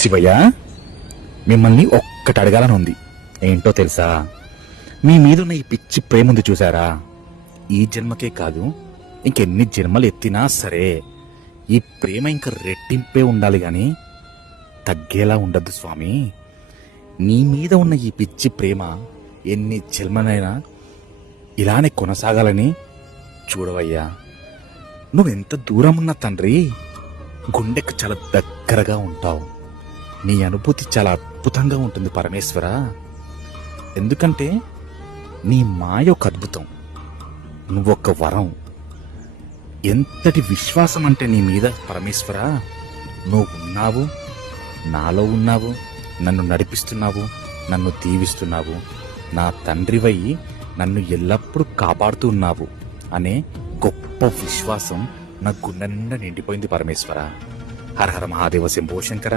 శివయ్య, మిమ్మల్ని ఒక్కటి అడగాలని ఉంది. ఏంటో తెలుసా? మీ మీదున్న ఈ పిచ్చి ప్రేమ ఉంది చూసారా, ఈ జన్మకే కాదు ఇంకెన్ని జన్మలు ఎత్తినా సరే ఈ ప్రేమ ఇంకా రెట్టింపే ఉండాలి గాని తగ్గేలా ఉండద్దు స్వామి. నీ మీద ఉన్న ఈ పిచ్చి ప్రేమ ఎన్ని జన్మలైనా ఇలానే కొనసాగాలని చూడవయ్యా. నువ్వెంత దూరం ఉన్న తండ్రి, గుండెకు చాలా దగ్గరగా ఉంటావు. నీ అనుభూతి చాలా అద్భుతంగా ఉంటుంది పరమేశ్వర. ఎందుకంటే నీ మాయ ఒక అద్భుతం, నువ్వొక్క వరం. ఎంతటి విశ్వాసం అంటే నీ మీద పరమేశ్వర. నువ్వు ఉన్నావు, నాలో ఉన్నావు, నన్ను నడిపిస్తున్నావు, నన్ను దీవిస్తున్నావు, నా తండ్రివై నన్ను ఎల్లప్పుడూ కాపాడుతూ ఉన్నావు అనే గొప్ప విశ్వాసం నా గుండె నిండా నిండిపోయింది పరమేశ్వర. హర హర మహాదేవ శంభో శంకర.